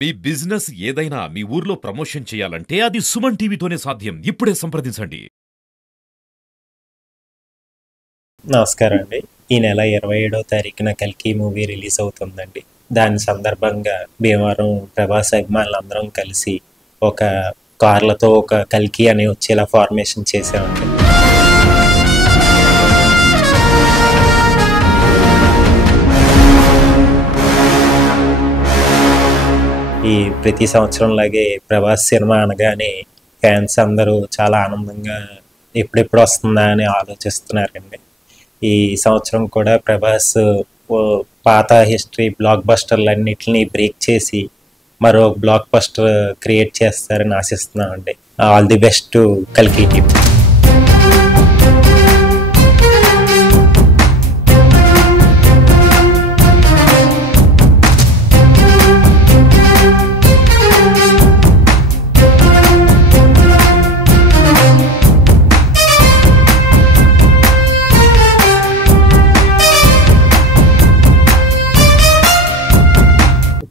మీ business ఏదైనా మీ ఊర్లో promotion చేయాలంటే అది సుమన్ టీవీతోనే సాధ్యం. ఇప్పుడే సంప్రదించండి. నమస్కారం అండి. ఈ నెల 27వ తారీఖున 'కల్కి' మూవీ రిలీజ్ అవుతుందండి. దాని సందర్భంగా భీమవరం ప్రభాస్ అభిమానులందరం కలిసి ఒక కార్లతో ఒక 'కల్కి' అని వచ్చేలా ఫార్మేషన్ చేసామండి. ఈ ప్రతి సంవత్సరంలాగే ప్రభాస్ సినిమా అనగానే ఫ్యాన్స్ అందరూ చాలా ఆనందంగా ఎప్పుడెప్పుడు వస్తుందా అని ఆలోచిస్తున్నారండి. ఈ సంవత్సరం కూడా ప్రభాస్ పాత హిస్టరీ బ్లాక్ బస్టర్లన్నిటిని బ్రేక్ చేసి మరో బ్లాక్ బస్టర్ క్రియేట్ చేస్తారని ఆశిస్తున్నామండి. ఆల్ ది బెస్ట్ టు కల్కి టీమ్.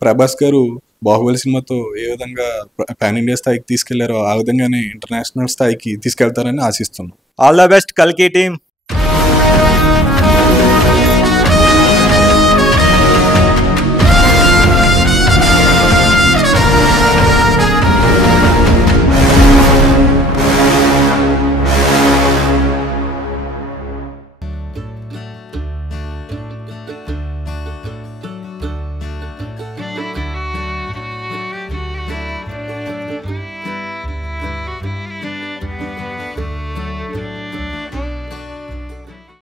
ప్రభాస్ గారు బాహుబలి సినిమాతో ఏ విధంగా పాన్ ఇండియా స్థాయికి తీసుకెళ్లారో ఆ విధంగానే ఇంటర్నేషనల్ స్థాయికి తీసుకెళ్తారని ఆశిస్తున్నాం. ఆల్ ద బెస్ట్ కల్కి టీమ్.